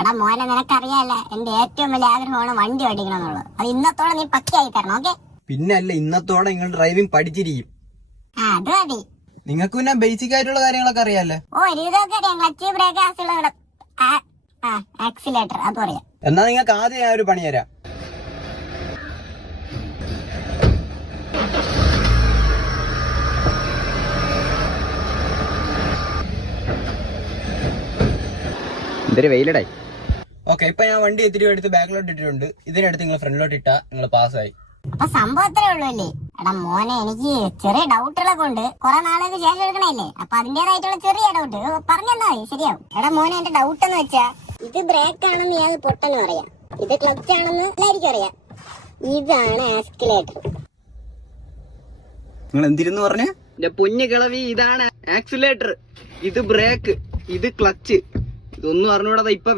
എടാ മോനെ, നിനക്കറിയാല്ല എന്റെ ഏറ്റവും വലിയ ആഗ്രഹമാണ് വണ്ടി ഓടിക്കണം എന്നുള്ളത്. അത് ഇന്നത്തോടെ നീ പക്കയായി തരണം. ഓക്കെ? പിന്നല്ല, ഇന്നത്തോടെ നിങ്ങൾ ഡ്രൈവിംഗ് പഠിച്ചിരിക്കും. അത് മതി. നിങ്ങൾക്ക് പിന്നെ ബേസിക് ആയിട്ടുള്ള കാര്യങ്ങളൊക്കെ അറിയാല്ലേ? ഇതൊക്കെ അറിയാം. ക്ലച്ച്, ബ്രേക്ക്, ആക്സിലേറ്റർ, അതും അറിയാം. എന്നാ നിങ്ങൾക്ക് ആദ്യം ഞാൻ ഒരു പണി തരാം. എന്തൊരു വെയിലടായി. ഓക്കെ, ഇപ്പൊ ഞാൻ വണ്ടി എത്തിരി എടുത്ത് ബാക്കിലോട്ട് ഇട്ടിട്ടുണ്ട്. ഇതിനടുത്ത് നിങ്ങൾ ഫ്രണ്ടിലോട്ട് ഇട്ടാ നിങ്ങൾ പാസ്സായി. അപ്പൊ സംഭവം അത്രേ ഉള്ളൂ അല്ലേ? എടാ മോനെ, എനിക്ക് ചെറിയ ഡൗട്ടുകളൊക്കെ ഉണ്ട്. കുറെ നാളുകൾക്ക് ശേഷം എടുക്കണല്ലേ, അപ്പൊ അതിന്റേതായിട്ടുള്ള ചെറിയ ഡൗട്ട് പറഞ്ഞാ മതി, ശരിയാവും. എടാ മോനെ, എന്റെ ഡൗട്ട് എന്ന് വെച്ചാ, ഇത് ബ്രേക്ക് ആണെന്ന് ഞാൻ പൊട്ടനും അറിയാം, ഇത് ക്ലച്ച് ആണെന്ന് എല്ലാവർക്കും അറിയാം, ഇതാണ് ആക്സിലേറ്റർ. നിങ്ങൾ എന്തിരുന്ന് പറഞ്ഞേ? എന്റെ പൊന്നു കിളവി, ഇതാണ് ആക്സിലേറ്റർ, ഇത് ബ്രേക്ക്, ഇത് ക്ലച്ച്. ഇതൊന്നും അറിഞ്ഞൂടാ. ഇപ്പൊ